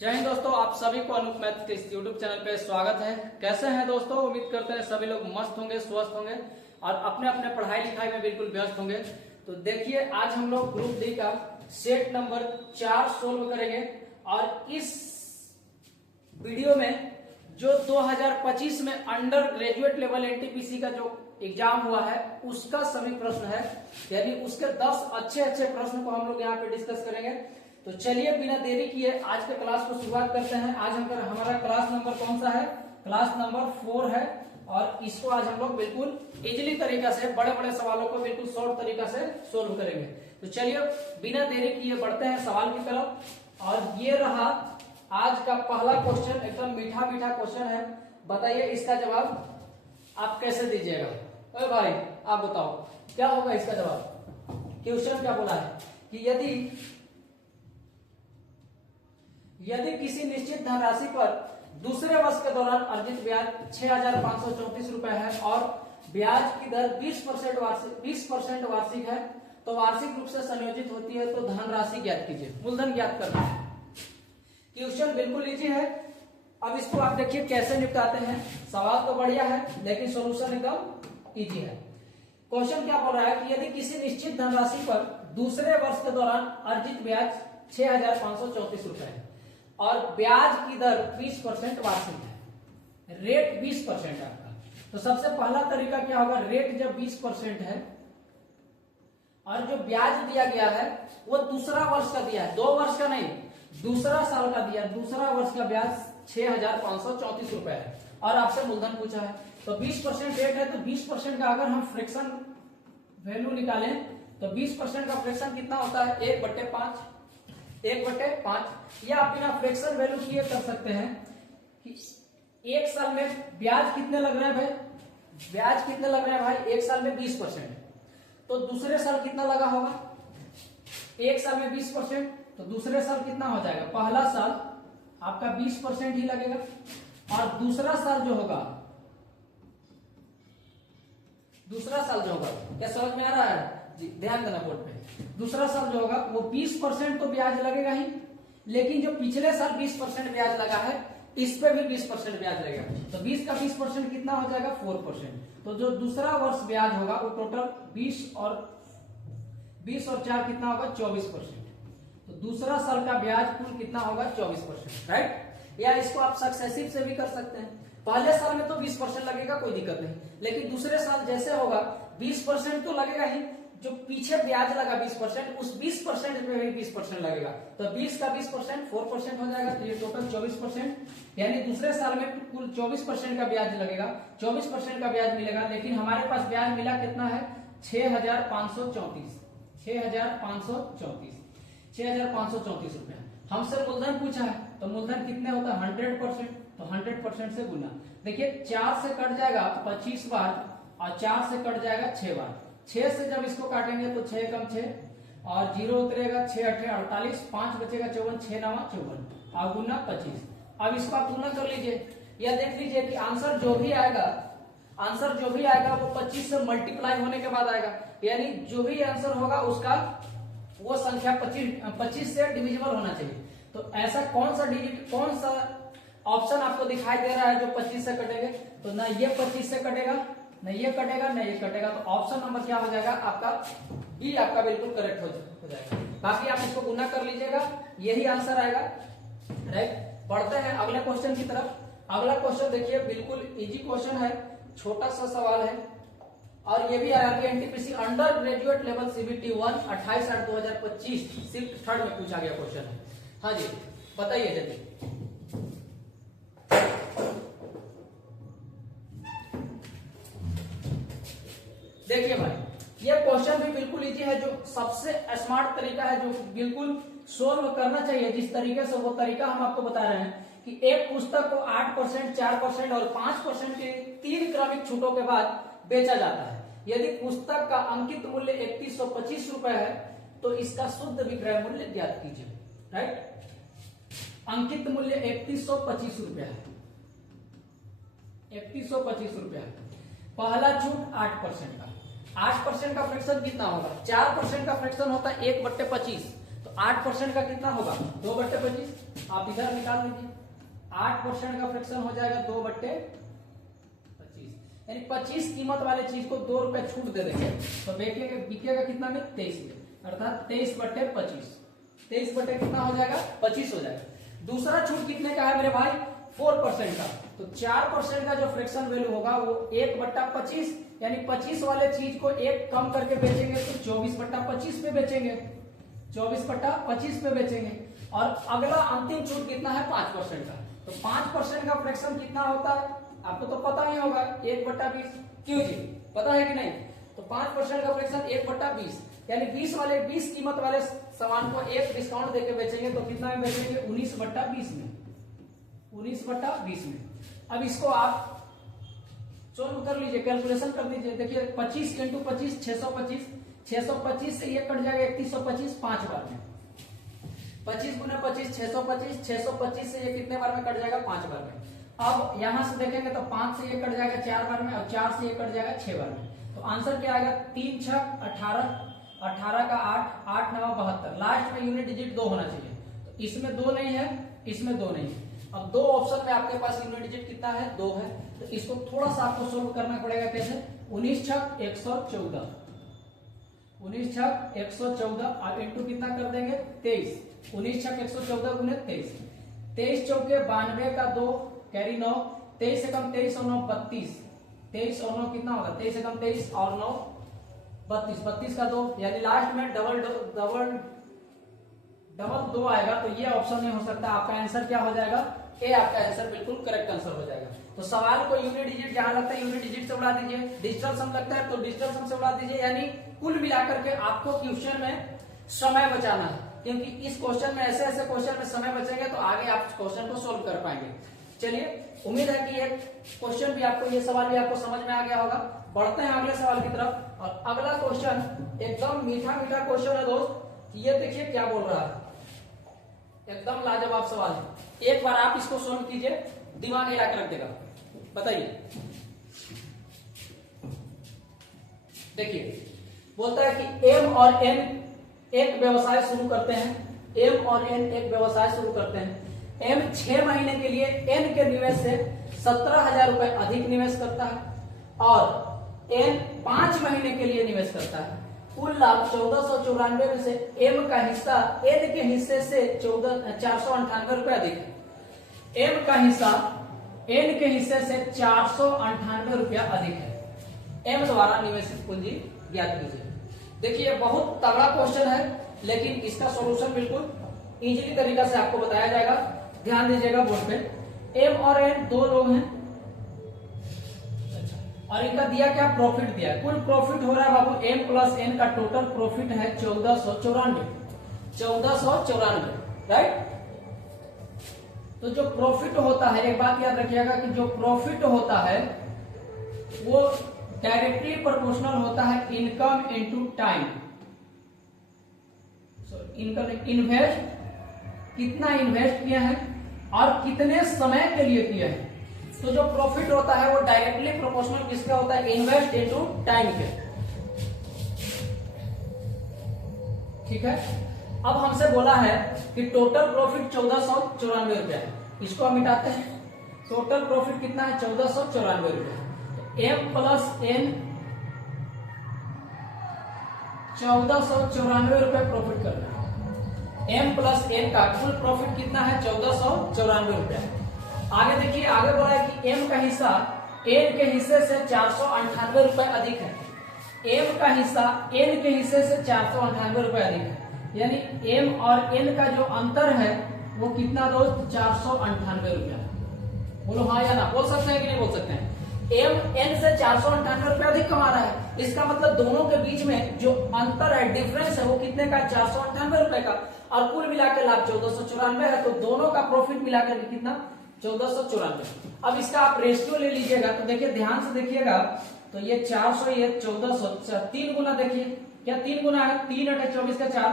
जय हिंद दोस्तों, आप सभी को अनूप मैथ के इस यूट्यूब चैनल पे स्वागत है। कैसे हैं दोस्तों? उम्मीद करते हैं सभी लोग मस्त होंगे, स्वस्थ होंगे और अपने अपने पढ़ाई लिखाई में बिल्कुल व्यस्त होंगे। तो देखिए, आज हम लोग ग्रुप डी का सेट नंबर 4 सोल्व करेंगे और इस वीडियो में जो 2025 में अंडर ग्रेजुएट लेवल एनटीपीसी का जो एग्जाम हुआ है उसका सभी प्रश्न है, यानी उसके 10 अच्छे प्रश्न को हम लोग यहाँ पे डिस्कस करेंगे। तो चलिए बिना देरी किए आज के क्लास को शुरुआत करते हैं। आज हमारा क्लास नंबर कौन सा है? क्लास नंबर 4 है और इसको आज हम लोग बिल्कुल इजीली तरीका से बड़े बड़े सवालों को बिल्कुल शॉर्ट तरीका से सोल्व करेंगे। तो चलिए बिना देरी किए बढ़ते हैं सवाल की तरफ। और ये रहा आज का पहला क्वेश्चन, एकदम मीठा मीठा क्वेश्चन है। बताइए इसका जवाब आप कैसे दीजिएगा? अरे भाई आप बताओ क्या होगा इसका जवाब। क्वेश्चन क्या बोला है कि यदि किसी निश्चित धनराशि पर दूसरे वर्ष के दौरान अर्जित ब्याज 6,534 रुपए है और ब्याज की दर 20% वार्षिक है, तो वार्षिक रूप से संयोजित होती है, तो धनराशि ज्ञात कीजिए। मूलधन ज्ञात करना है। क्वेश्चन बिल्कुल इजी है। अब इसको आप देखिए कैसे निपटाते हैं। सवाल तो बढ़िया है लेकिन सोल्यूशन एकदम इजी है। क्वेश्चन क्या बोल रहा है कि यदि किसी निश्चित धनराशि पर दूसरे वर्ष के दौरान अर्जित ब्याज 6,534 रुपए है और ब्याज की दर 20% वार्षिक है, रेट 20% है आपका। तो सबसे पहला तरीका क्या होगा? रेट जब 20% है और जो ब्याज दिया गया है वो दूसरा वर्ष का दिया है, 2 वर्ष का नहीं, दूसरा साल का दिया, दूसरा वर्ष का ब्याज 6,534 रुपए है और आपसे मूलधन पूछा है। तो 20% रेट है, तो 20% का अगर हम फ्रैक्शन वैल्यू निकालें तो 20% का फ्रैक्शन कितना होता है? 1/5। 1/5 या आप बिना फ्रैक्शन वैल्यू किए कर सकते हैं कि एक साल में ब्याज कितने लग रहे हैं भाई? ब्याज कितने लग रहे हैं भाई? एक साल में 20%, तो दूसरे साल कितना लगा होगा? एक साल में 20%, तो दूसरे साल कितना हो जाएगा? पहला साल आपका 20% ही लगेगा और दूसरा साल जो होगा क्या समझ में आ रहा है जी? ध्यान देना बोर्ड पे। दूसरा साल जो होगा वो 20% तो ब्याज लगेगा ही, लेकिन जो पिछले साल 20% ब्याज लगा है इस पे भी 20% ब्याज लगेगा। तो 20 का 20% कितना हो जाएगा? 4%। तो जो दूसरा वर्ष ब्याज होगा वो टोटल 20 और 4 कितना होगा? 24%। तो दूसरा साल का ब्याज कुल कितना होगा? 24%, राइट? या इसको आप सक्सेसिव से भी कर सकते हैं। पहले साल में तो 20% लगेगा, कोई दिक्कत नहीं, लेकिन दूसरे साल जैसे होगा 20% तो लगेगा ही। जो पीछे ब्याज लगा 20%, उस 20% पे भी 20% लगेगा, तो 20 का 20% 4% हो जाएगा, तो ये टोटल 24%। यानी दूसरे साल में कुल 24% का ब्याज लगेगा, 24% का ब्याज मिलेगा। लेकिन हमारे पास ब्याज मिला कितना है? 6,534 रुपया। हमसे मूलधन पूछा है, तो मूलधन कितने होता है? 100%, तो 100% से गुना। देखिए 4 से कट जाएगा 25 बार और 4 से कट जाएगा 6 बार। 6 से जब इसको काटेंगे तो 6 कम 6 और 0 उतरेगा, 6 8 48, 5 बचेगा 54, 6 9 54 और गुना 25। अब इसको आप गुना कर लीजिए। यह देख लीजिए कि आंसर जो भी आएगा वो 25 से मल्टीप्लाई होने के बाद आएगा, यानी जो भी आंसर होगा उसका वो संख्या 25 से डिविजिबल होना चाहिए। तो ऐसा कौन सा ऑप्शन आपको दिखाई दे रहा है जो 25 से कटेगा? तो ना ये 25 से कटेगा, ना ये कटेगा, ना ये कटेगा। तो ऑप्शन नंबर क्या हो जाएगा आपका? बी आपका बिल्कुल करेक्ट हो जाएगा। बाकी आप इसको गुना कर लीजिएगा, यही आंसर आएगा, राइट? बढ़ते हैं अगले क्वेश्चन की तरफ। अगला क्वेश्चन देखिए, बिल्कुल इजी क्वेश्चन है, छोटा सा सवाल है और ये भी RRB NTPC under graduate level CBT 1 28/8/2025 shift 3rd में पूछा गया क्वेश्चन है। हाँ जी बताइए जल्दी। देखिए भाई, ये क्वेश्चन भी बिल्कुल इजी है, जो सबसे स्मार्ट तरीका है, जो बिल्कुल सोल्व करना चाहिए जिस तरीके से, वो तरीका हम आपको बता रहे हैं कि एक पुस्तक को 8%, 4% और 5% के 3 क्रमिक छूटों के बाद बेचा जाता है। यदि पुस्तक का अंकित मूल्य 3125 रुपए है तो इसका शुद्ध विक्रय मूल्य ज्ञात कीजिए, राइट? अंकित मूल्य 3125 रुपया है, 3125 रुपया। पहला छूट 8% का, 8% का फ्रैक्शन कितना होगा? 4% का फ्रैक्शन होता है 1/25, तो 8% का कितना होगा? 2/25। आप इधर निकाल लीजिए, 8% का फ्रैक्शन हो जाएगा 2/25, यानी 25 कीमत वाले चीज को 2 रुपए छूट दे देंगे तो बिकेगा कितना में 23 में, अर्थात 23/25, 23 कितना हो जाएगा 25 हो जाएगा। दूसरा छूट कितने का है मेरे भाई 4% का, तो 4% का जो फ्रैक्शन वैल्यू होगा वो 1/25, यानी 25 वाले चीज को 1 कम करके बेचेंगे तो 24/25 पे बेचेंगे, 24/25 पे बेचेंगे। और अगला अंतिम छूट कितना है 5% का, तो 5% का फ्रैक्शन कितना होता है आपको तो पता ही होगा 1/20, क्यों जी पता है कि नहीं, तो 5% का फ्रैक्शन 1/20, यानी 20 कीमत वाले सामान को 1 डिस्काउंट देके बेचेंगे तो कितना में बेचेंगे 19/20 में, 19/20 में। अब इसको आप सोल्व कर लीजिए, कैलकुलेशन कर दीजिए, देखिए 25 × 25 625, 625 से ये कट जाएगा 3125 5 बार में, 25 × 25 625, 625 से ये कितने बार में कट जाएगा 5 बार में। अब यहां से देखेंगे तो 5 से ये कट जाएगा 4 बार में और 4 से ये कट जाएगा 6 बार में, तो आंसर क्या आएगा 3 × 6 18, 18 का 8, 8 9 72, लास्ट में यूनिट डिजिट 2 होना चाहिए, तो इसमें 2 नहीं है, इसमें 2 नहीं है। अब 2 ऑप्शन में आपके पास यूनिट डिजिट कितना है 2 है, तो इसको थोड़ा सा आपको सोल्व करना पड़ेगा, कैसे 19 × 114, 19 × 114 अब इंटू कितना कर देंगे 23, 19 × 114 × 23, 23 चौके 92 का 2 कैरी 9, 23 से कम 23 और 9 32, 23 और 9 कितना होगा 23 से कम 23 और 9 32, 32 का 2, यानी लास्ट में डबल 2 आएगा, तो ये ऑप्शन नहीं हो सकता। आपका आंसर क्या हो जाएगा ए, आपका आंसर बिल्कुल करेक्ट आंसर हो जाएगा। तो सवाल को यूनिट डिजिट जहां लगता है यूनिट डिजिट से उड़ा दीजिए, डिजिटल सम लगता है तो डिजिटल सम से उड़ा दीजिए, यानी कुल मिलाकर के आपको क्वेश्चन में समय बचाना है, क्योंकि इस क्वेश्चन में ऐसे क्वेश्चन में समय बचेगा तो आगे आप क्वेश्चन को सोल्व कर पाएंगे। चलिए, उम्मीद है कि ये क्वेश्चन भी आपको, ये सवाल भी आपको समझ में आ गया होगा। बढ़ते हैं अगले सवाल की तरफ, और अगला क्वेश्चन एकदम मीठा क्वेश्चन है दोस्त। ये देखिए क्या बोल रहा है, एकदम लाजवाब सवाल है, एक बार आप इसको सोल्व कीजिए, दिमाग हिला के रख देगा। बताइए, देखिए बोलता है कि M और N एक व्यवसाय शुरू करते हैं, M और N एक व्यवसाय शुरू करते हैं। M 6 महीने के लिए N के निवेश से 17,000 रुपए अधिक निवेश करता है और N 5 महीने के लिए निवेश करता है। कुल लाभ 1494 में से M का हिस्सा N के हिस्से से 498 रुपए अधिक है। M का हिस्सा N के हिस्से से 498 रुपया अधिक है। M द्वारा निवेशित पूंजी ज्ञात कीजिए। देखिए, बहुत तगड़ा क्वेश्चन है, लेकिन इसका सॉल्यूशन बिल्कुल इजीली तरीका से आपको बताया जाएगा। ध्यान दीजिएगा बोर्ड पे। M और N 2 लोग हैं और इनका दिया क्या, प्रॉफिट दिया है। कुल प्रॉफिट हो रहा है बाबू M + N का टोटल प्रॉफिट है 1494, राइट। तो जो प्रॉफिट होता है, एक बात याद रखिएगा कि जो प्रॉफिट होता है वो डायरेक्टली प्रोपोर्शनल होता है income into time. Income, invest कितना इन्वेस्ट किया है और कितने समय के लिए किया है। तो जो प्रॉफिट होता है वो डायरेक्टली प्रोपोर्शनल किसका होता है, इन्वेस्ट इनटू टाइम के। ठीक है, अब हमसे बोला है कि टोटल प्रॉफिट 1494 रुपया है, इसको हम मिटाते हैं। टोटल प्रॉफिट कितना है 1494 रुपया। M + N 1494 रुपए प्रॉफिट करना है। M + N का कुल प्रॉफिट कितना है 1494 रुपया। आगे देखिए, आगे बोला है कि M का हिस्सा N के हिस्से से 498 रुपए अधिक है। M का हिस्सा N के हिस्से से 498 रुपए अधिक है, यानी M और N का जो अंतर है वो कितना दोस्त 498 रुपया। बोलो हाँ या ना, बोल सकते हैं कि नहीं बोल सकते हैं। M N से 498 रुपया अधिक कमा रहा है, इसका मतलब दोनों के बीच में जो अंतर है, डिफरेंस है, वो कितने का 498 रुपए का, और कुल मिलाकर लाभ 1494 है, तो दोनों का प्रॉफिट मिलाकर कितना 1494। अब इसका आप रेशियो ले लीजिएगा, तो देखिए ध्यान से देखिएगा, तो ये 400, ये 1400, 3 गुना। देखिए क्या 3 गुना है, 3 × 8 = 24 का 4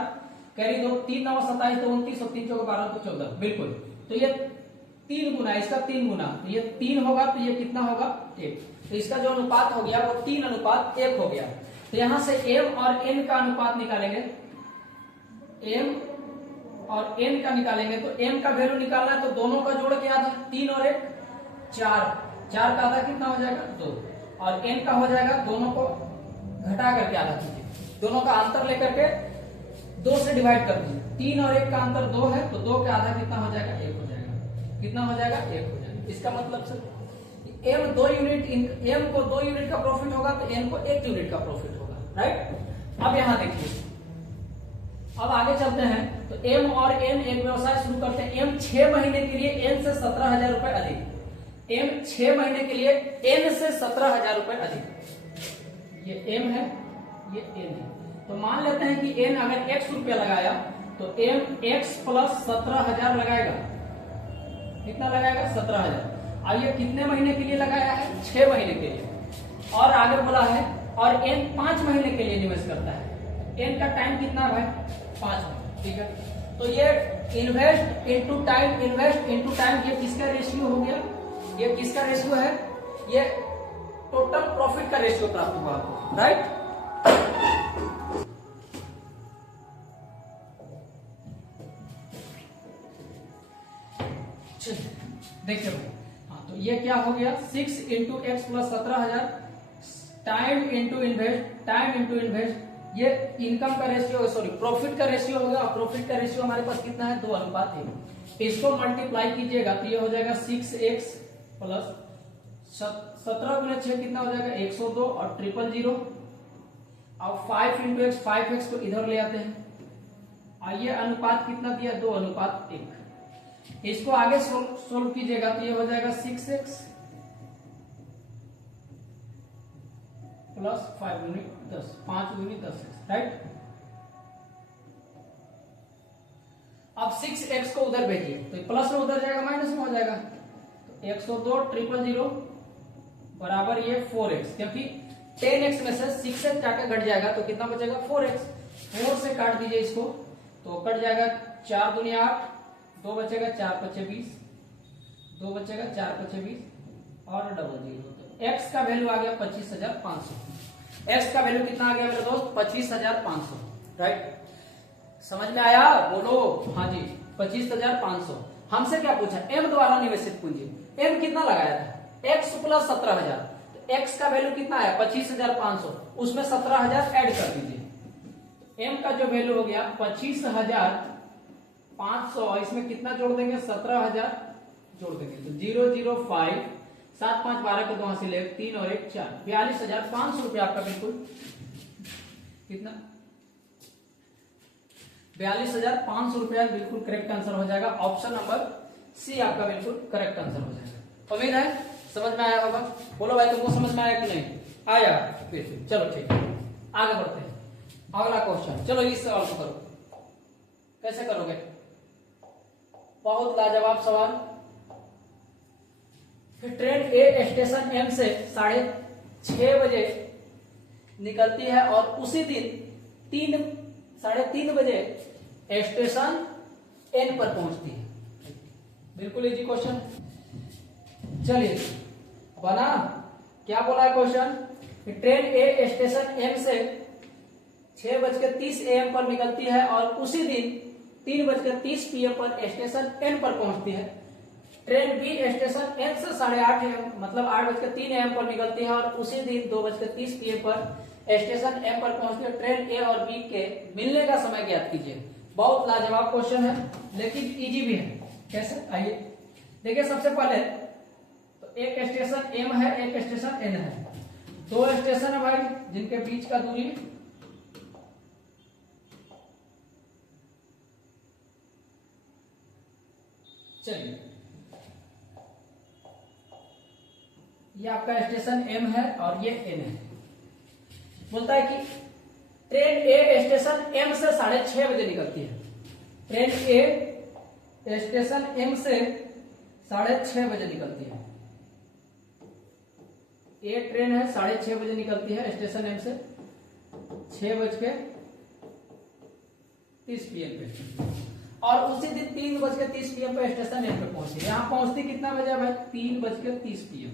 कैरी 2, 3 × 9 = 27, तो 29, और 3 × 4 = 12, तो 14, बिल्कुल। तो ये 3 गुना, इसका 3 गुना, तो ये 3 होगा, तो ये कितना होगा 1। तो इसका जो अनुपात हो गया वो 3:1 हो गया। तो यहां से M और N का अनुपात निकालेंगे। M और n का निकालेंगे तो m का वैल्यू निकालना है तो दोनों का जोड़ क्या था 3 और 1 4, 4 का आधा कितना हो जाएगा 2 और n का हो जाएगा दोनों को घटा करके आधा कीजिए, दोनों का अंतर लेकर के 2 से डिवाइड कर दीजिए। 3 और 1 का अंतर 2 है तो 2 का आधा कितना हो जाएगा 1 हो जाएगा, कितना हो जाएगा 1 हो जाएगा। इसका मतलब सर m 2 यूनिट, m को 2 यूनिट का प्रॉफिट होगा तो n को 1 यूनिट का प्रॉफिट होगा, राइट। अब यहाँ देखिए, अब आगे चलते हैं तो m और n एक व्यवसाय शुरू करते हैं। m 6 महीने के लिए n से 17,000 रुपए अधिक, m 6 महीने के लिए n से 17,000 रुपए अधिक, ये m है ये n है। तो मान लेते हैं कि n अगर x रुपया लगाया तो m x प्लस 17,000 लगाएगा, कितना लगाएगा 17,000। अब ये कितने महीने के लिए लगाया है 6 महीने के लिए, और आगे बोला है और n 5 महीने के लिए निवेश करता है। n का टाइम कितना है भाई 5 महीने, ठीक है। तो ये invest into time, invest into time ये किसका रेशियो हो गया, ये किसका रेशियो है, ये टोटल प्रॉफिट का रेशियो प्राप्त हुआ आपको, राइट। देखिए भाई, हाँ तो ये क्या हो गया 6 into x plus 17,000, time into invest, time into invest, ये इनकम का रेशियो, सॉरी प्रॉफिट का रेशियो होगा। प्रॉफिट का रेशियो हमारे पास कितना है 2:1, इसको मल्टीप्लाई कीजिएगा तो ये हो जाएगा 6x प्लस 17 गुणे 6 कितना हो जाएगा 102 और 000। अब 5 इंटू एक्स, 5x को इधर ले आते हैं, आइए अनुपात कितना दिया 2:1, इसको आगे सोल्व कीजिएगा तो ये हो जाएगा 6x प्लस 5 गुनी 10, 5 गुनी 10x, राइट। अब 6x को उधर भेजिए तो प्लस में उधर जाएगा माइनस में हो जाएगा, तो 102 000 बराबर ये 4x, क्योंकि 10x में से 6x जाकर घट जाएगा तो कितना बचेगा 4x, 4 से काट दीजिए इसको तो कट जाएगा 4 दूनी 8, 2 बचेगा 4 पचे 20, 2 बचेगा 4 पचे 20 और डबल 0, तो x का वैल्यू आ गया 25,500। x का वैल्यू कितना आ गया मेरे दोस्त 25,500, राइट। समझ में आया बोलो, हाँ जी 25,500। हमसे क्या पूछा m द्वारा निवेशित पूंजी, m कितना लगाया था x प्लस 17,000, तो x का वैल्यू कितना है 25,500, उसमें 17,000 ऐड कर दीजिए, m का जो वैल्यू हो गया 25,500, इसमें कितना जोड़ देंगे 17,000 जोड़ देंगे तो 005, 7 5 12 के 2 हासिल 1, 3 और 1 4, 42,500 रुपया आपका बिल्कुल कितना 42,500 रुपया बिल्कुल करेक्ट आंसर हो जाएगा। ऑप्शन नंबर सी आपका बिल्कुल करेक्ट आंसर हो जाएगा। उम्मीद है समझ में आया होगा, बोलो भाई तुमको समझ में आया कि नहीं आया, फिर चलो ठीक है आगे बढ़ते हैं। अगला क्वेश्चन, चलो इस सवाल को करो, कैसे करोगे, बहुत लाजवाब सवाल। ट्रेन ए स्टेशन एम से 6:30 बजे निकलती है और उसी दिन 3:30 बजे स्टेशन एन पर पहुंचती है। बिल्कुल इजी क्वेश्चन। चलिए बना, क्या बोला है क्वेश्चन, ट्रेन ए स्टेशन एम से 6:30 AM पर निकलती है और उसी दिन 3:30 PM पर स्टेशन एन पर पहुंचती है। ट्रेन बी स्टेशन एन से 8:30 AM मतलब 8:03 AM पर निकलती है और उसी दिन 2:30 PM पर स्टेशन एम पर पहुंचती है। ट्रेन ए और बी के मिलने का समय ज्ञात कीजिए। बहुत लाजवाब क्वेश्चन है लेकिन इजी भी है। कैसे, आइए देखिए। सबसे पहले तो एक स्टेशन एम है, एक स्टेशन एन है, 2 स्टेशन है भाई जिनके बीच का दूरी चलिए ये आपका स्टेशन एम है और ये एन है। बोलता है कि ट्रेन ए स्टेशन एम से 6:30 बजे निकलती है। ट्रेन ए स्टेशन एम से 6:30 बजे निकलती है। ए ट्रेन है 6:30 बजे निकलती है स्टेशन एम से 6:30 PM पे और उसी दिन 3:30 PM पे स्टेशन एम पे पहुंचती है। यहाँ पहुंचती कितना बजे भाई 3:30 PM।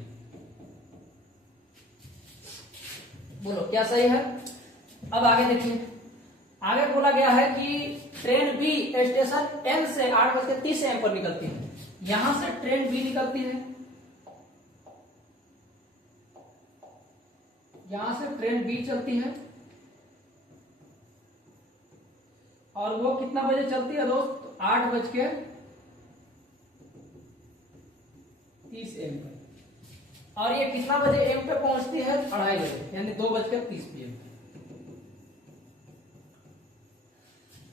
बोलो क्या सही है। अब आगे देखिए, आगे बोला गया है कि ट्रेन बी स्टेशन एम से 8:30 AM पर निकलती है। यहां से ट्रेन बी निकलती है, यहां से ट्रेन बी चलती है और वो कितना बजे चलती है दोस्त? 8:30 AM पर। और ये कितना बजे एम पे पहुंचती है? 2:30 बजे, यानी 2:30 PM।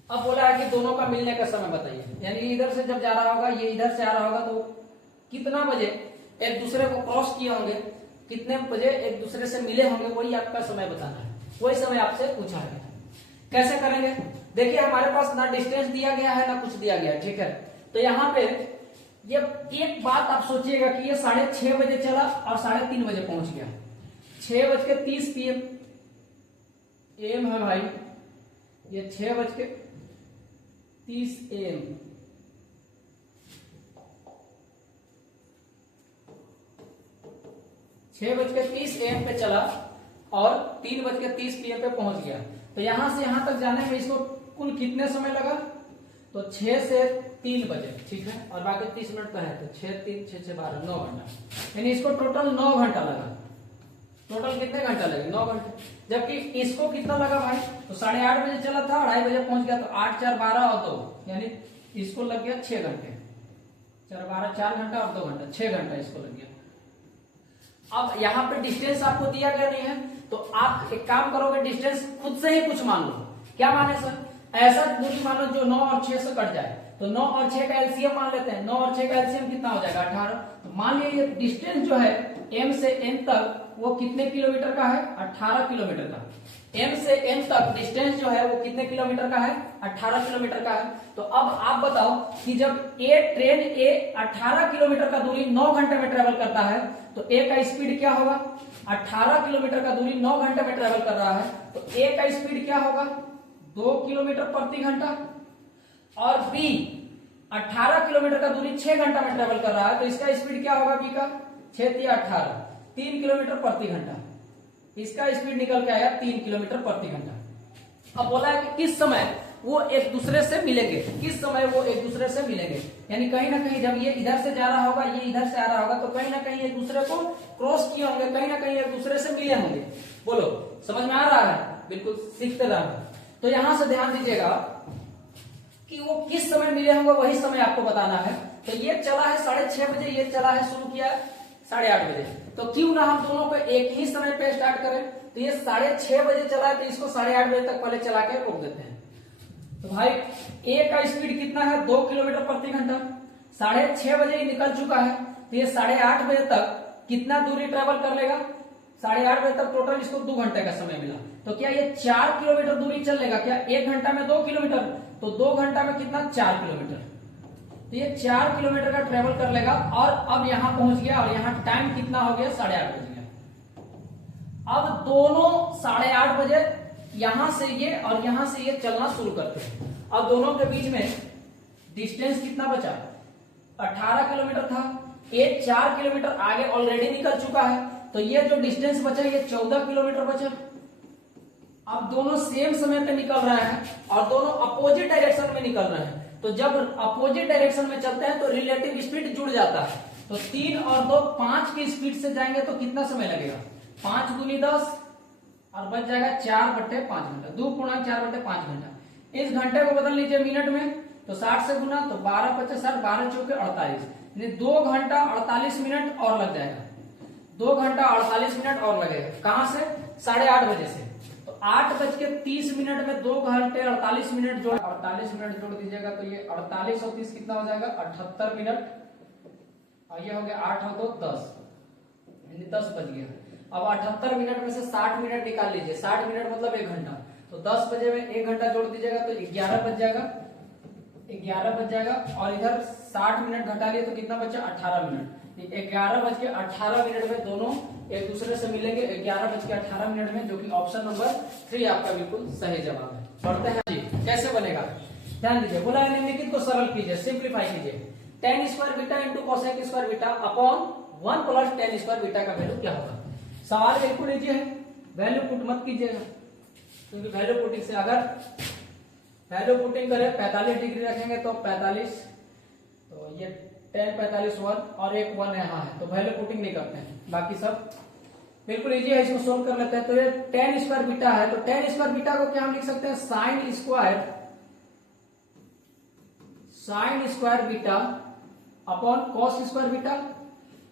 अब बोला है कि दोनों का मिलने का समय बताइए, यानी इधर से जब जा रहा होगा, ये इधर से आ रहा होगा, तो कितना बजे एक दूसरे को क्रॉस किए होंगे, कितने बजे एक दूसरे से मिले होंगे, वही आपका समय बताना है। वही समय आपसे पूछा है। कैसे करेंगे? देखिए हमारे पास ना डिस्टेंस दिया गया है ना कुछ दिया गया है, ठीक है। तो यहाँ पे ये एक बात आप सोचिएगा कि ये 6:30 बजे चला और 3:30 बजे पहुंच गया। 6:30 PM AM है भाई, ये 6:30 AM। छह 6:30 AM पे चला और 3:30 PM पे पहुंच गया। तो यहां से यहां तक जाने में इसको कुल कितने समय लगा? तो 6 से 3 बजे, ठीक है। और बाकी 30 मिनट का है, तो 6 3 6 6 12 9 घंटा, यानी इसको टोटल 9 घंटा लगा। टोटल कितने घंटा लगे? 9 घंटे। जबकि इसको कितना लगा भाई? तो 8:30 बजे चला था, 2:30 बजे पहुंच गया, तो 8 4 12 और 2, यानी इसको लग गया 6 घंटे। 4 12 4 घंटा और 2 घंटा, 6 घंटा इसको लग गया। अब यहाँ पे डिस्टेंस आपको दिया गया नहीं है, तो आप एक काम करोगे, डिस्टेंस खुद से ही कुछ मान लो। क्या माने सर? ऐसा दूरी मान लो जो 9 और 6 से कट जाए। तो 9 और 6 का एलसीएम मान लेते हैं। 9 और 6 का एलसीएम कितना हो जाएगा? 18। तो मान लीजिए डिस्टेंस जो है एम से एन तक वो कितने किलोमीटर का है? 18 किलोमीटर का। एम से एन तक डिस्टेंस जो है वो कितने किलोमीटर का है? 18 किलोमीटर का है। तो अब आप बताओ कि जब ट्रेन ए 18 किलोमीटर का दूरी 9 घंटे में ट्रेवल करता है, तो ए का स्पीड क्या होगा? 18 किलोमीटर का दूरी 9 घंटे में ट्रेवल कर रहा है, तो ए का स्पीड क्या होगा? 2 किलोमीटर प्रति घंटा। और बी 18 किलोमीटर का दूरी 6 घंटा में ट्रेवल कर रहा है, तो इसका स्पीड क्या होगा? बी का 6 3 18, 3 किलोमीटर प्रति घंटा। इसका स्पीड निकल के आया 3 किलोमीटर प्रति घंटा। अब बोला है कि किस समय वो एक दूसरे से मिलेंगे, किस समय वो एक दूसरे से मिलेंगे, यानी कहीं ना कहीं जब ये इधर से जा रहा होगा, ये इधर से आ रहा होगा, तो कहीं ना कहीं एक दूसरे को क्रॉस किए होंगे, कहीं ना कहीं एक दूसरे से मिले होंगे। बोलो समझ में आ रहा है? बिल्कुल सीखते रहना। तो यहां से ध्यान दीजिएगा कि वो किस समय मिले होंगे, वही समय आपको बताना है। तो ये चला है 6:30 बजे, ये चला है शुरू किया 8:30 बजे, तो क्यों ना हम दोनों को एक ही समय पे स्टार्ट करें। तो ये 6:30 बजे चला है, तो इसको 8:30 बजे तक पहले चला के रोक देते हैं। तो भाई ए का स्पीड कितना है? 2 किलोमीटर प्रति घंटा। 6:30 बजे ही निकल चुका है, तो ये 8:30 बजे तक कितना दूरी ट्रेवल कर लेगा? 8:30 बजे तक टोटल इसको 2 घंटे का समय मिला। तो क्या ये 4 किलोमीटर दूरी चल लेगा? क्या 1 घंटा में 2 किलोमीटर, तो 2 घंटा में कितना? 4 किलोमीटर। तो ये 4 किलोमीटर का ट्रेवल कर लेगा। और अब यहां पहुंच गया और यहाँ टाइम कितना हो गया? 8:30 बज गया। अब दोनों 8:30 बजे यहां से ये और यहां से ये चलना शुरू करते हैं। अब दोनों के बीच में डिस्टेंस कितना बचा? 18 किलोमीटर था। ये 4 किलोमीटर आगे ऑलरेडी निकल चुका है, तो ये जो डिस्टेंस बचा ये 14 किलोमीटर बचा। अब दोनों सेम समय पे निकल रहे हैं और दोनों अपोजिट डायरेक्शन में निकल रहे हैं। तो जब अपोजिट डायरेक्शन में चलते हैं तो रिलेटिव स्पीड जुड़ जाता है। तो 3 और 2 5 की स्पीड से जाएंगे तो कितना समय लगेगा? 5 दूनी 10 और बच जाएगा 4/5 घंटा। 2.4/5 घंटा। इस घंटे को बदल लीजिए मिनट में, तो 60 से गुना, तो 12 × 60, 12 × 4 = 48, यानी 2 घंटा 48 मिनट और लग जाएगा। 2 घंटा 48 मिनट और लगेगा। कहां से? 8:30 बजे से। तो 8:30 में 2 घंटे 48 मिनट जोड़ 48 मिनट जोड़ दीजिएगा, तो ये 48 और 30 कितना हो जाएगा? 78 मिनट। और ये हो गया 8 और 2 10, यानी 10 बज गया। अब 78 मिनट में से 60 मिनट निकाल लीजिए। 60 मिनट मतलब 1 घंटा। तो 10 बजे में 1 घंटा जोड़ दीजिएगा, तो 11 बज जाएगा। 11 बज जाएगा। और इधर 60 मिनट घटा लिए तो कितना बचा? 18 मिनट। 11:18 में दोनों एक दूसरे से मिलेंगे 11:18 में, जो कि ऑप्शन नंबर 3 आपका बिल्कुल सही जवाब है। पढ़ते हैं जी कैसे बनेगा, ध्यान दीजिए। बोला है निम्नलिखित को सरल कीजिए, सिंप्लीफाई कीजिए। tan square beta into cosec square beta upon 1 plus tan square beta का वैल्यू क्या होगा? सवाल बिल्कुल इजी है, वैल्यू पुट मत कीजिएगा, क्योंकि वैल्यू पुटिंग से अगर वैल्यू पुटिंग करें 45 डिग्री रखेंगे तो 45, तो ये 10 45 1 और एक 1 यहाँ है, तो वैल्यू पुटिंग नहीं करते हैं, बाकी सब बिल्कुल इजी है, इसको सोल्व कर लेते हैं। तो ये tan स्क्वायर बीटा है, तो tan स्क्वायर बीटा को क्या हम लिख सकते हैं, sign square beta upon cos square beta,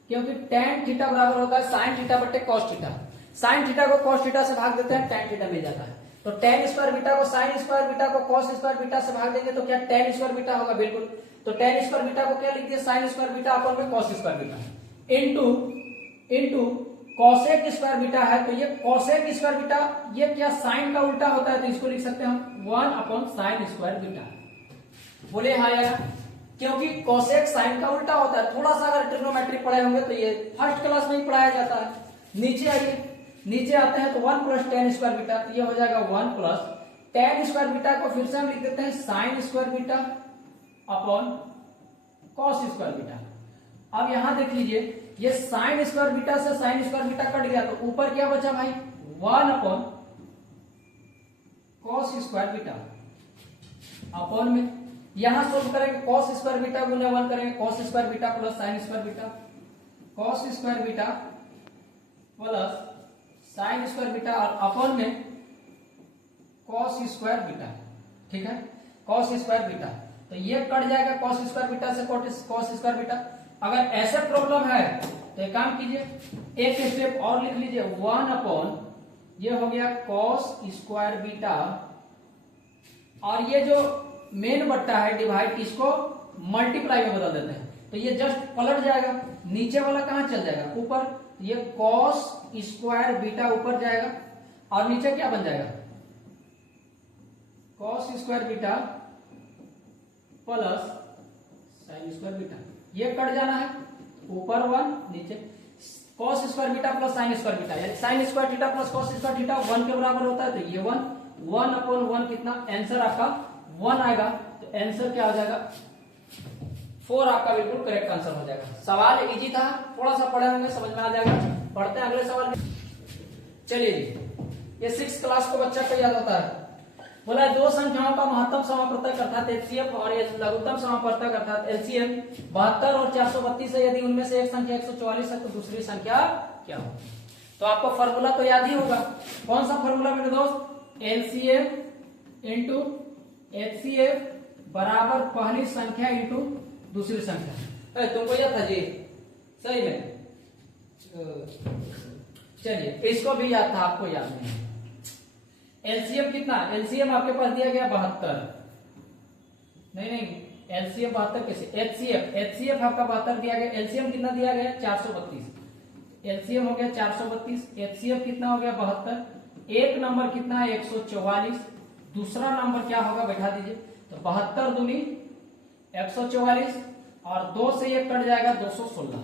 क्योंकि tan थीटा बराबर होता है साइन थीटा बटे कॉस थीटा। साइन थीटा को कॉस थीटा से भाग देते हैं, tan थीटा मिल जाता है। तो tan स्क्वायर बीटा को साइन स्क्वायर बीटा को कॉस स्क्वायर बीटा से भाग देंगे तो क्या tan स्क्वायर बीटा होगा, बिल्कुल। तो tan स्क्वायर बीटा को क्या लिख दिया, साइन स्क्वायर बीटा अपॉन में cos square beta into cosec square beta है, तो ये कॉसेक स्क्वायर बीटा ये क्या साइन का उल्टा होता है, तो इसको लिख सकते हैं हम 1 अपॉन साइन स्क्वायर बीटा। बोले हाँ यार, क्योंकि कोसेक साइन का उल्टा होता है। थोड़ा सा अगर ट्रिग्नोमेट्री पढ़े होंगे तो ये फर्स्ट क्लास में ही पढ़ाया जाता है। नीचे आइए, नीचे आते हैं तो 1 प्लस tan स्क्वायर बीटा, तो ये हो जाएगा 1 प्लस tan स्क्वायर बीटा को फिर से हम लिख देते हैं sign square beta upon cos square beta. अब यहां देख लीजिए, ये साइन स्क्वायर बीटा से साइन स्क्वायर बीटा कट गया, तो ऊपर क्या बचा भाई, 1 upon cos square beta upon में यहां सोल्व करेंगे कॉस स्क्वायर बीटा गुना 1 करेंगे, cos square beta plus sine square beta, cos square beta plus sine square beta और अपॉन में कॉस स्क्वायर बीटा। ठीक है, कॉस स्क्वायर बीटा, तो ये कट जाएगा कॉस स्क्वायर बीटा से कॉस स्क्वायर बीटा। अगर ऐसे प्रॉब्लम है तो एक काम कीजिए, एक स्टेप और लिख लीजिए, 1 अपॉन ये हो गया कॉस स्क्वायर बीटा, और ये जो मेन बट्टा है डिवाइड, इसको मल्टीप्लाई में बदल देते हैं, तो ये जस्ट पलट जाएगा, नीचे वाला कहां चल जाएगा, ऊपर। ये कॉस स्क्वायर बीटा ऊपर जाएगा और नीचे क्या बन जाएगा, cos square beta plus sine square beta. ये कट जाना है, ऊपर 1 नीचे cos square beta plus sine square beta, यानी sine square theta plus cos square theta 1 के बराबर होता है, तो ये 1 अपॉन 1 कितना, आंसर आपका 1 आएगा, तो आंसर क्या हो जाएगा 4 आपका बिल्कुल करेक्ट आंसर हो जाएगा। सवाल इजी था, थोड़ा सा पढ़े होंगे समझ में आ जाएगा। पढ़ते हैं अगले सवाल। चलिए जी, ये 6 क्लास को बच्चा को याद होता है। बोला दो संख्याओं का महत्तम समापवर्तक अर्थात एचसीएफ और लघुत्तम समापवर्तक अर्थात एलसीएम 72 और 432 है। यदि उनमें से एक संख्या 144 है तो दूसरी संख्या क्या हो। तो आपको फॉर्मूला तो याद ही होगा। कौन सा फॉर्मूला मेरे दोस्त, एलसीएम इंटू एचसीएफ बराबर पहली संख्या इंटू दूसरी संख्या। तुमको याद था जी, सही में। चलिए इसको भी याद था, आपको याद नहीं। एलसीएम कितना, एलसीएम आपके पास दिया गया 72, नहीं एलसीएम 72 कैसे, एचसीएफ आपका 72 दिया गया, एलसीएम कितना दिया गया 432, एलसीएम हो गया 432, एचसीएफ कितना हो गया 72, एक नंबर कितना है 144, दूसरा नंबर क्या होगा बैठा दीजिए, तो 72 दूनी 144 और 2 से ये कट जाएगा 216,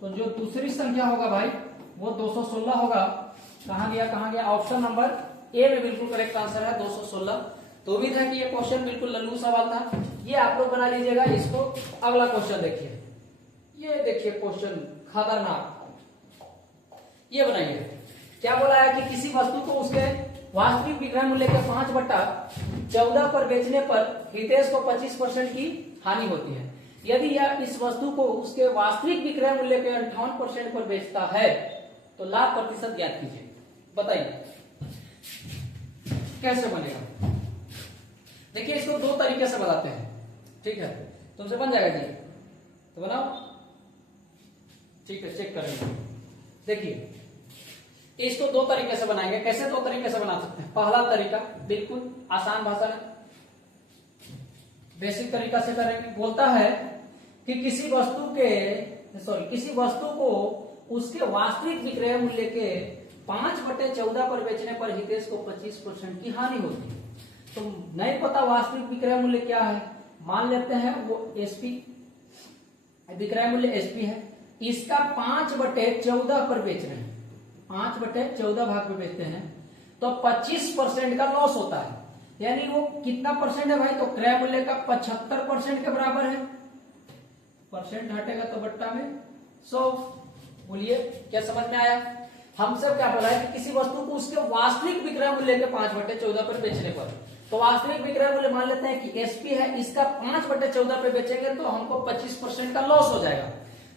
तो जो दूसरी संख्या होगा भाई वो 216 होगा। कहां गया ऑप्शन नंबर ए में बिल्कुल करेक्ट आंसर है 216। तो उम्मीद है कि ये क्वेश्चन बिल्कुल लल्लू सवाल था, ये आप लोग बना लीजिएगा इसको। अगला क्वेश्चन देखिए, ये देखिए क्वेश्चन खतरनाक, ये बनाइए। क्या बोला है कि किसी वस्तु को उसके वास्तविक विक्रय मूल्य के 5/14 पर बेचने पर हितेश को 25% की हानि होती है। यदि यह इस वस्तु को उसके वास्तविक विक्रय मूल्य के 58% पर बेचता है तो लाभ प्रतिशत ज्ञात कीजिए। बताइए कैसे बनेगा। देखिए इसको दो तरीके से बनाते हैं, ठीक है, तुमसे बन जाएगा जी, तो बनाओ, ठीक है, चेक करेंगे। देखिए इसको दो तरीके से बनाएंगे। कैसे दो तरीके से बना सकते हैं। पहला तरीका बिल्कुल आसान भाषा में बेसिक तरीका से करेंगे। बोलता है कि किसी वस्तु को उसके वास्तविक विक्रय मूल्य के 5/14 पर बेचने पर हितेश को 25% की हानि होती है। तो नहीं पता वास्तविक विक्रय मूल्य क्या है, मान लेते हैं वो एसपी, विक्रय मूल्य एसपी है, इसका 5/14 पर बेच रहे हैं, 5/14 भाग पे बेचते हैं, तो 25% का लॉस होता है। यानी वो कितना परसेंट है भाई, तो क्रय मूल्य का 75% के बराबर है। परसेंट हटेगा तो बट्टा में 100। बोलिए क्या समझ में आया। हमसे क्या बोला है कि किसी वस्तु को उसके वास्तविक विक्रय मूल्य के 5/14 पर बेचने पर, तो वास्तविक विक्रय मूल्य मान लेते हैं कि एसपी है, इसका 5/14 पे बेचेंगे तो हमको 25% का लॉस हो जाएगा।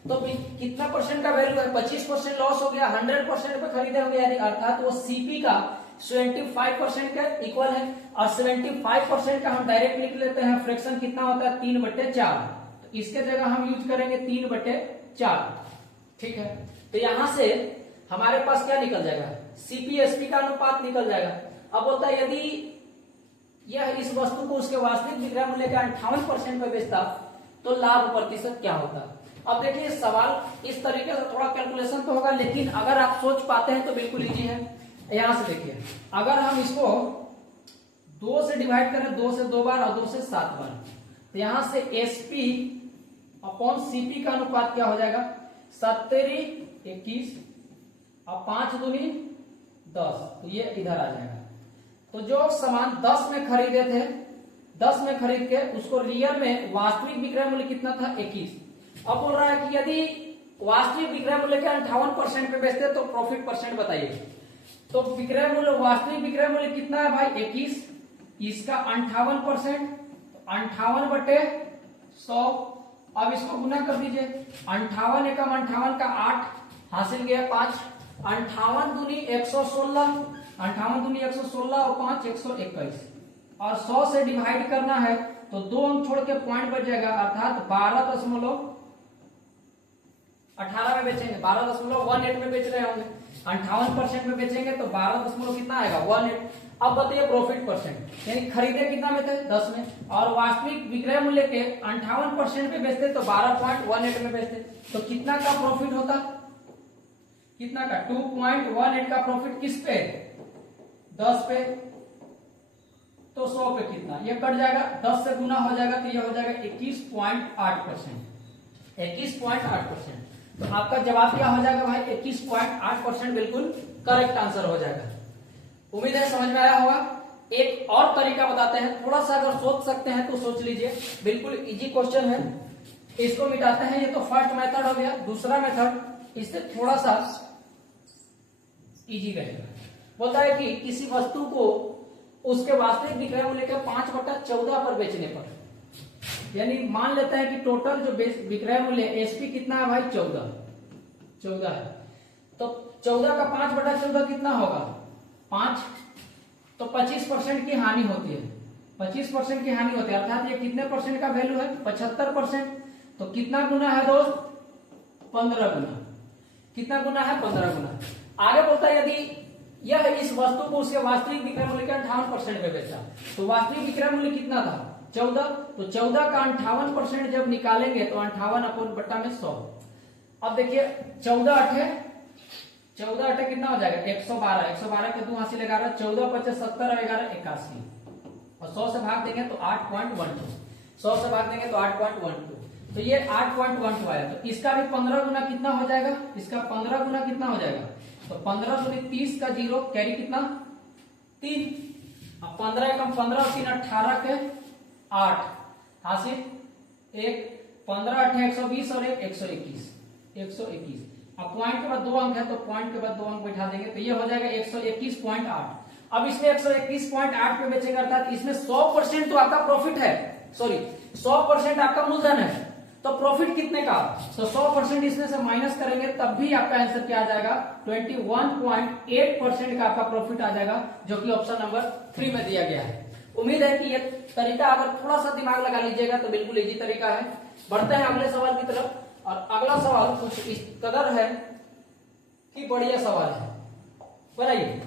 तो कितना परसेंट का वैल्यू है, 25% लॉस हो गया, 100% पे खरीदे होंगे, यानी अर्थात वो सीपी का 75% के इक्वल है। और 75% का हम डायरेक्ट लिख लेते हैं, फ्रैक्शन कितना होता है 3/4, तो इसके जगह हम यूज करेंगे 3/4। ठीक है, तो यहां से हमारे पास क्या निकल जाएगा, सीपी एसपी का अनुपात निकल जाएगा। अब बोलता है यदि यह इस वस्तु को उसके वास्तविक विक्रय मूल्य के 58% पे बेचता तो लाभ प्रतिशत क्या होता। अब देखिए सवाल इस तरीके से थोड़ा कैलकुलेशन तो होगा, लेकिन अगर आप सोच पाते हैं तो बिल्कुल इजी है। यहां से देखिए, अगर हम इसको 2 से डिवाइड करें, 2 से 2 बार और 2 से 7 बार, तो यहां से एसपी अपॉन सीपी का अनुपात क्या हो जाएगा, 70 21 और 5 दूनी 10, तो ये इधर आ जाएगा। तो जो सामान 10 में खरीदे थे, 10 में खरीद के उसको रियल में वास्तविक विक्रय मूल्य कितना था 21। अब बोल रहा है कि यदि वास्तविक विक्रय मूल्य के 58% पे बेचते तो प्रॉफिट परसेंट बताइए। तो विक्रय मूल्य, वास्तविक विक्रय मूल्य कितना है भाई 21, इसका 58%, 58/100। अब इसको गुना कर दीजिए, 58 एकम 58 का 8 हासिल गया 5, 58 दूनी 116, 58 दूनी 116 और 5 121, और 100 से डिवाइड करना है तो 2 अंक छोड़ के पॉइंट बच जाएगा, अर्थात 12.18 में बेचेंगे, 12.18 में बेच रहे होंगे, 58% में बेचेंगे तो 12 कितना आएगा 18। अब बताइए प्रॉफिट परसेंट, यानी खरीदे कितना में थे 10 में, और वास्तविक विक्रय मूल्य के 58% पे बेचते तो 12.18 में बेचते, तो कितना का प्रॉफिट होता, कितना का 2.18 का प्रॉफिट किस पे 10 पे, तो 100 पे कितना, ये कट जाएगा, 10 से गुना हो जाएगा तो ये हो जाएगा 21.8%, 21.8%। तो आपका जवाब क्या हो जाएगा भाई 21.8%, बिल्कुल करेक्ट आंसर हो जाएगा। उम्मीद है समझ में आया होगा। एक और तरीका बताते हैं, थोड़ा सा अगर सोच सकते हैं तो सोच लीजिए, बिल्कुल इजी क्वेश्चन है, इसको मिटाते हैं। ये तो फर्स्ट मेथड हो गया, दूसरा मेथड इससे थोड़ा सा इजी रहेगा। बोलता है कि किसी वस्तु को उसके वास्तविक विक्रय मूल्य के 5/14 पर बेचने पर, यानी मान लेते हैं कि टोटल जो विक्रय मूल्य एसपी कितना है भाई 14 है, तो 14 का 5/14 कितना होगा 5, तो 25% की हानि होती है, 25% की हानि होती है, अर्थात ये कितने परसेंट का वैल्यू है 75%। तो कितना गुना है दोस्त 15 गुना, कितना गुना है 15 गुना। आगे बोलता है यदि यह इस वस्तु को उसके वास्तविक विक्रय मूल्य के 58% पे बेचा, तो वास्तविक विक्रय मूल्य कितना था 14, तो 14 का 58% जब निकालेंगे तो 58/100। अब देखिए 14 अठे कितना हो जाएगा 112, 112 के 2 हासिल 11, 14 25 70 और 11 81, और 100 से भाग देंगे तो 8.12, 100 से भाग देंगे तो 8.12, तो ये 8.12 आया। तो इसका भी 15 गुना कितना हो जाएगा, इसका 15 गुना कितना हो जाएगा, तो 15 दूनी 30 का 0 कैरी कितना 3, अब 15 एकम 15 और 3 18 के 8 हासिल 1, 15 8 120 और 1 121। अब पॉइंट के बाद 2 अंक है तो पॉइंट के बाद 2 अंक बैठा देंगे, तो ये हो जाएगा 121.8। अब इसमें 121.8 पे बेचेगा, अर्थात इसमें 100% तो आपका प्रॉफिट है, सॉरी 100% आपका मूलधन है, तो प्रॉफिट कितने का, तो 100% इसमें से माइनस करेंगे तब भी आपका आंसर क्या आ जाएगा 21.8% का आपका प्रॉफिट आ जाएगा, जो कि ऑप्शन नंबर 3 में दिया गया है। उम्मीद है कि ये तरीका अगर थोड़ा सा दिमाग लगा लीजिएगा तो बिल्कुल इजी तरीका है। बढ़ते हैं अगले सवाल की तरफ, और अगला सवाल कुछ इस कदर है कि बढ़िया सवाल है, बताइए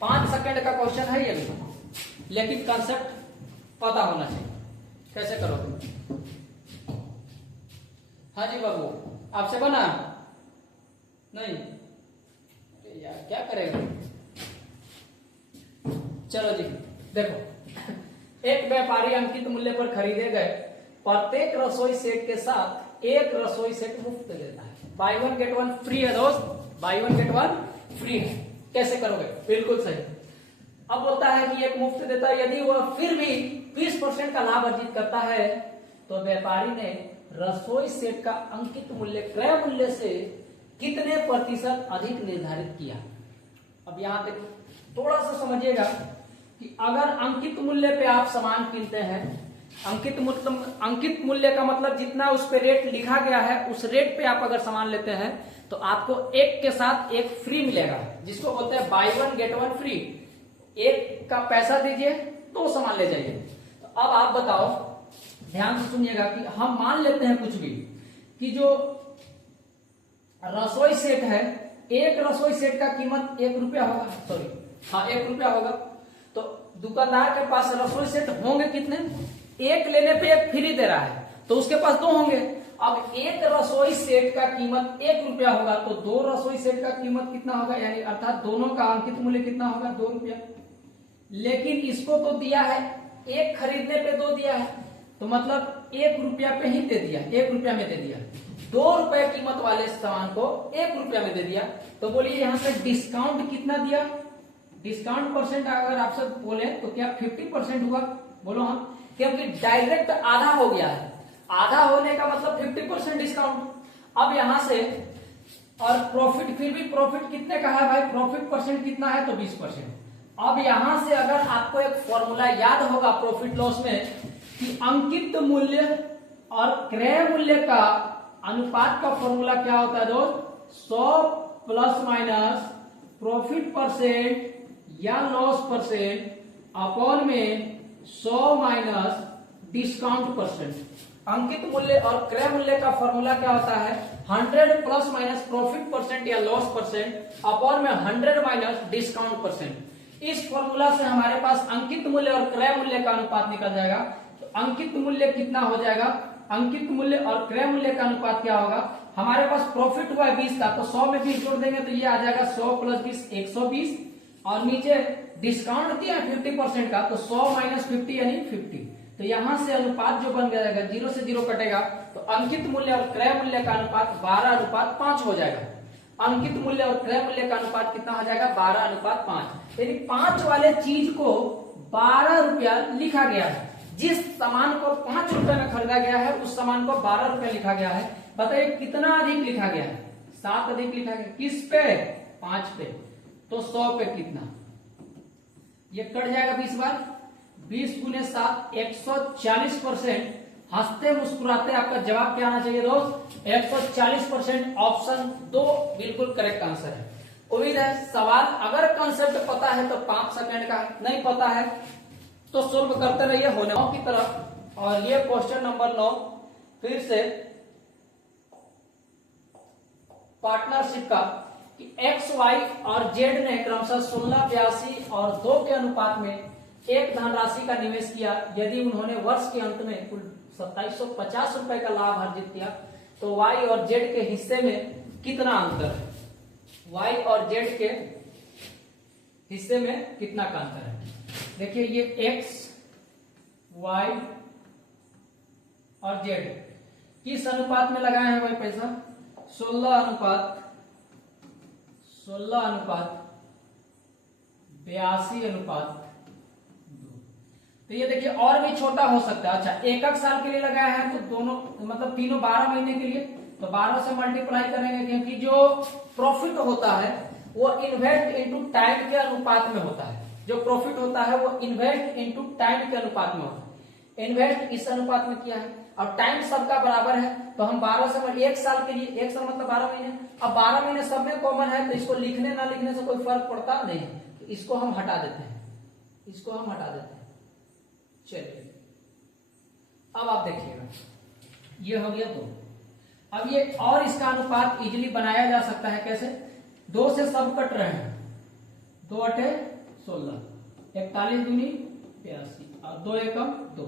5 सेकंड का क्वेश्चन है ये भी, लेकिन कंसेप्ट पता होना चाहिए कैसे करोगे। हाँ जी बाबू, आपसे बना नहीं, यार क्या करेगा। चलो जी देखो, एक व्यापारी अंकित मूल्य पर खरीदे गए प्रत्येक रसोई सेट के साथ एक रसोई सेट मुफ्त देता है, बाय 1 गेट 1 फ्री है दोस्त, बाय 1 गेट 1 फ्री है। कैसे करोगे, बिल्कुल सही। अब बोलता है कि एक मुफ्त देता है, यदि वह फिर भी 20% का लाभ अर्जित करता है तो व्यापारी ने रसोई सेट का अंकित मूल्य क्रय मूल्य से कितने प्रतिशत अधिक निर्धारित किया। अब यहां तक थोड़ा सा समझिएगा कि अगर अंकित मूल्य पे आप सामान किनते हैं, अंकित मूल्य का मतलब जितना उस पे रेट लिखा गया है उस रेट पे आप अगर सामान लेते हैं तो आपको एक के साथ एक फ्री मिलेगा, जिसको बोलते हैं by one get one free. एक का पैसा दीजिए तो सामान ले जाइए। तो अब आप बताओ, ध्यान से सुनिएगा कि हम मान लेते हैं कुछ भी कि जो रसोई सेट है, एक रसोई सेट का कीमत 1 रुपया होगा, सॉरी हाँ 1 रुपया होगा। तो दुकानदार के पास रसोई सेट होंगे कितने, एक लेने पे एक फ्री दे रहा है तो उसके पास 2 होंगे। अब एक रसोई सेट का कीमत 1 रुपया होगा तो 2 रसोई सेट का कीमत कितना होगा, यानी अर्थात दोनों का अंकित मूल्य कितना होगा, 2 रुपया। लेकिन इसको तो दिया है, एक खरीदने पे 2 दिया है, तो मतलब 1 रुपया पे ही दे दिया, 1 रुपया में दे दिया। 2 रुपए कीमत वाले सामान को 1 रुपया में दे दिया। तो बोलिए यहाँ से डिस्काउंट कितना दिया, डिस्काउंट परसेंट अगर आपसे बोले तो क्या 50% हुआ, बोलो हाँ, क्योंकि डायरेक्ट आधा हो गया है, आधा होने का मतलब 50% डिस्काउंट। अब यहां से और प्रॉफिट, फिर भी प्रॉफिट कितने का है भाई, प्रॉफिट परसेंट कितना है तो 20%। अब यहां से अगर आपको एक फॉर्मूला याद होगा प्रॉफिट लॉस में कि अंकित मूल्य और क्रय मूल्य का अनुपात का फॉर्मूला क्या होता है दोस्त, 100 प्लस माइनस प्रॉफिट परसेंट या लॉस परसेंट अपॉन में 100 माइनस डिस्काउंट परसेंट। अंकित मूल्य और क्रय मूल्य का फॉर्मूला क्या होता है, 100 प्लस माइनस प्रॉफिट परसेंट या लॉस परसेंट अपॉन में 100 माइनस डिस्काउंट परसेंट। इस फॉर्मूला से हमारे पास अंकित मूल्य और क्रय मूल्य का अनुपात निकल जाएगा। तो अंकित मूल्य कितना हो जाएगा, अंकित मूल्य और क्रय मूल्य का अनुपात क्या होगा, हमारे पास प्रॉफिट हुआ है 20 का तो 100 में 20 जोड़ देंगे तो ये आ जाएगा 100 प्लस 20 120, और नीचे डिस्काउंट दिया है 50% का तो 100 माइनस 50 यानी 50। तो यहां से अनुपात जो बन जाएगा, 0 से 0 कटेगा तो अंकित मूल्य और क्रय मूल्य का अनुपात 12:5 हो जाएगा। अंकित मूल्य और क्रय मूल्य का अनुपात कितना हो जाएगा, 12:5। यानी 5 वाले चीज को 12 रुपया लिखा गया है। जिस सामान को 5 रुपए में खरीदा गया है उस सामान को 12 रुपया लिखा गया है। बताइए कितना अधिक लिखा गया है, 7 अधिक लिखा गया। किस पे, 5 पे। तो 100 पे कितना, ये कट जाएगा 20 बार, 20 गुने 7 140%। हंसते मुस्कुराते आपका जवाब क्या आना चाहिए दोस्त, 140%। ऑप्शन 2 बिल्कुल करेक्ट आंसर है। उम्मीद है सवाल अगर कंसेप्ट पता है तो 5 सेकंड का, नहीं पता है तो सोल्व करते रहिए होने की तरफ। और ये क्वेश्चन नंबर 9 फिर से पार्टनरशिप का कि एक्स वाई और जेड ने क्रमशः 16, 82 और 2 के अनुपात में एक धनराशि का निवेश किया। यदि उन्होंने वर्ष के अंत में कुल 2750 रुपए का लाभ अर्जित किया तो वाई और जेड के हिस्से में कितना अंतर है, वाई और जेड के हिस्से में कितना का अंतर है। देखिए ये एक्स वाई और जेड किस अनुपात में लगाए हैं भाई पैसा, 16 अनुपात 82 अनुपात 2। तो ये देखिए और भी छोटा हो सकता है। अच्छा 1 साल के लिए लगाया है तो दोनों मतलब तीनों 12 महीने के लिए, तो 12 से मल्टीप्लाई करेंगे क्योंकि जो प्रॉफिट होता है वो इन्वेस्ट इनटू टाइम के अनुपात में होता है। जो प्रॉफिट होता है वो इन्वेस्ट इनटू टाइम के अनुपात में होता है। इन्वेस्ट इस अनुपात में किया है और टाइम सबका बराबर है तो हम 12 से 1 साल के लिए, 1 साल मतलब 12 महीने। अब 12 महीने सब में कॉमन है तो इसको लिखने ना लिखने से कोई फर्क पड़ता नहीं, तो इसको हम हटा देते हैं, इसको हम हटा देते हैं। चलिए अब आप देखिएगा ये हो गया 2। अब ये और इसका अनुपात इजीली बनाया जा सकता है कैसे, 2 से सब कट रहे हैं, 2 अठे 16, 41 दूनी 82 और 2 एकम 2,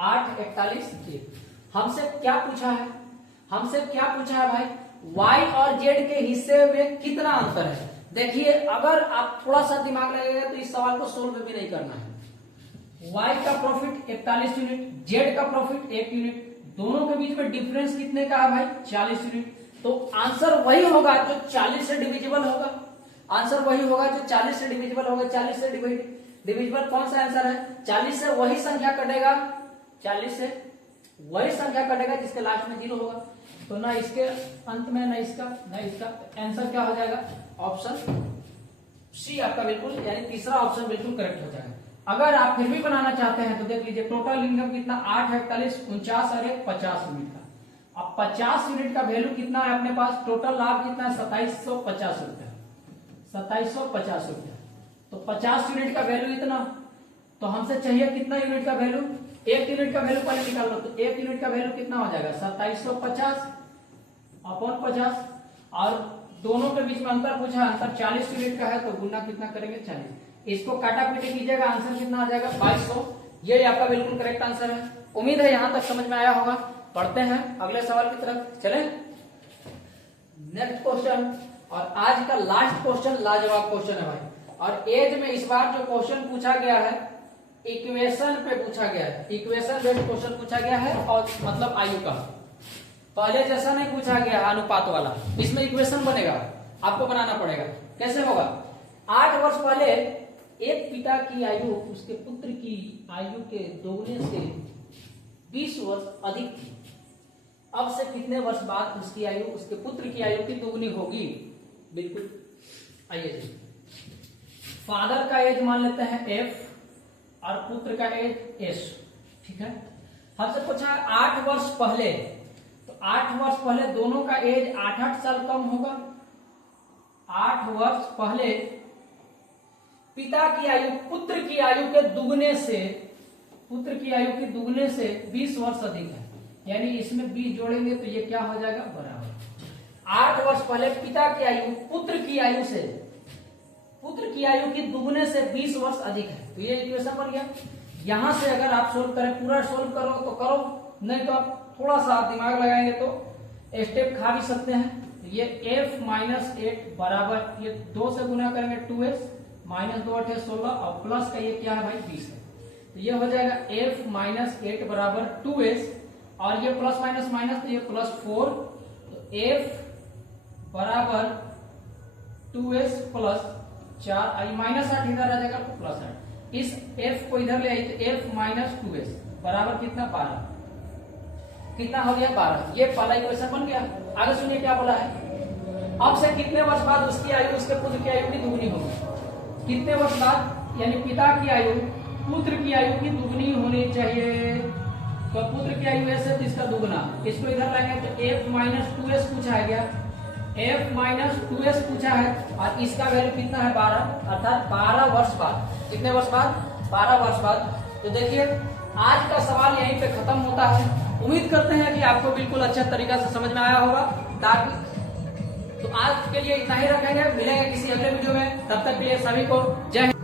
8 41 1। हमसे क्या पूछा है, हमसे क्या पूछा है भाई, वाई और जेड के हिस्से में कितना अंतर है। देखिए अगर आप थोड़ा सा दिमाग लगेगा तो इस सवाल को सोल्व भी नहीं करना है। वाई का प्रॉफिट 41 यूनिट, जेड का प्रॉफिट 1 यूनिट, दोनों के बीच में डिफरेंस कितने का है भाई, 40 यूनिट। तो आंसर वही होगा जो 40 से डिविजिबल होगा, आंसर वही होगा जो 40 से डिविजिबल होगा। 40 से डिविजिबल कौन सा आंसर है, 40 से वही संख्या कटेगा, 40 से वही संख्या कटेगा जिसके लास्ट में 0 होगा। तो ना इसके अंत में ना इसका ना इसका, आंसर क्या हो जाएगा, ऑप्शन सी आपका बिल्कुल, यानी तीसरा ऑप्शन बिल्कुल करेक्ट हो जाएगा। अगर आप फिर भी बनाना चाहते हैं तो देख लीजिए टोटल इनकम कितना 8, 41, 49 और 1 50 यूनिट का। अब 50 यूनिट का वैल्यू कितना है अपने पास, टोटल लाभ कितना है 2750 रुपया, 2750 रुपया। तो 50 यूनिट का वैल्यू इतना, तो हमसे चाहिए कितना यूनिट का वैल्यू, 1 यूनिट का वैल्यू पहले निकाल लो। तो 1 यूनिट का वैल्यू कितना हो जाएगा 2750 अपॉन 50, और दोनों के बीच में अंतर पूछा, अंतर 40 यूनिट का है तो गुना कितना करेंगे 40। इसको काटा पीटे कीजिएगा, आंसर कितना आ जाएगा 2200। ये आपका बिल्कुल करेक्ट आंसर है। उम्मीद है यहां तक समझ में आया होगा। पढ़ते हैं अगले सवाल की तरफ चलें। नेक्स्ट क्वेश्चन, और आज का लास्ट क्वेश्चन लाजवाब क्वेश्चन है भाई। और एज में इस बार जो क्वेश्चन पूछा गया है इक्वेशन पे पूछा गया है, इक्वेशन बेस्ड क्वेश्चन पूछा गया है, और मतलब आयु का। पहले जैसा नहीं पूछा गया अनुपात वाला, इसमें इक्वेशन बनेगा, आपको बनाना पड़ेगा। कैसे होगा, 8 वर्ष पहले एक पिता की आयु उसके पुत्र की आयु के दोगुने से 20 वर्ष अधिक थी। अब से कितने वर्ष बाद उसकी आयु उसके पुत्र की आयु की दोगुनी होगी। बिल्कुल, आइए जी। फादर का एज मान लेते हैं F और पुत्र का एज S, ठीक है। हमसे पूछा 8 वर्ष पहले, तो 8 वर्ष पहले दोनों का एज 8-8 साल कम होगा। 8 वर्ष पहले पिता की आयु पुत्र की आयु के दुगने से, पुत्र की आयु के दुगने से 20 वर्ष अधिक है, यानी इसमें 20 जोड़ेंगे तो ये क्या हो जाएगा बराबर। 8 वर्ष पहले पिता की आयु पुत्र की आयु से, पुत्र की आयु की दुगने से 20 वर्ष अधिक है, तो ये इक्वेशन बन गया। यहां से अगर आप सोल्व करें, पूरा सोल्व करो तो करो, नहीं तो आप थोड़ा सा दिमाग लगाएंगे तो स्टेप खा भी सकते हैं। ये F माइनस 8 बराबर, ये 2 से गुना करेंगे 2S माइनस 2 8 16, और प्लस का ये क्या है भाई 20 है, तो ये हो जाएगा F माइनस 8 बराबर 2S, और ये प्लस माइनस माइनस तो ये प्लस 4, तो F बराबर 2S प्लस 4, माइनस 8 इधर आ जाएगा तो प्लस 8। इस F को इधर ले आई तो F माइनस 2S बराबर कितना 12, कितना हो गया 12। ये पहला इक्वेशन बन गया। आगे सुनिए क्या बोला है, अब से कितने वर्ष बाद उसकी आयु उसके पुत्र की आयु की दुगनी होगी। कितने वर्ष बाद, यानी पिता की आयु पुत्र की आयु की दुगनी होनी चाहिए। तो पुत्र की आयु ऐसे तो इसका दुगना, इसको इधर लाएंगे तो F माइनस 2S पूछा गया, F माइनस 2S पूछा है, और इसका वैल्यू कितना है 12, अर्थात 12 वर्ष बाद। कितने वर्ष बाद 12 वर्ष बाद। तो देखिए आज का सवाल यहीं पे खत्म होता है। उम्मीद करते हैं कि आपको बिल्कुल अच्छा तरीका से समझ में आया होगा। ताकि तो आज के लिए इतना ही रखेंगे, मिलेंगे किसी अगले वीडियो में, तब तक के लिए सभी को जय हिंद।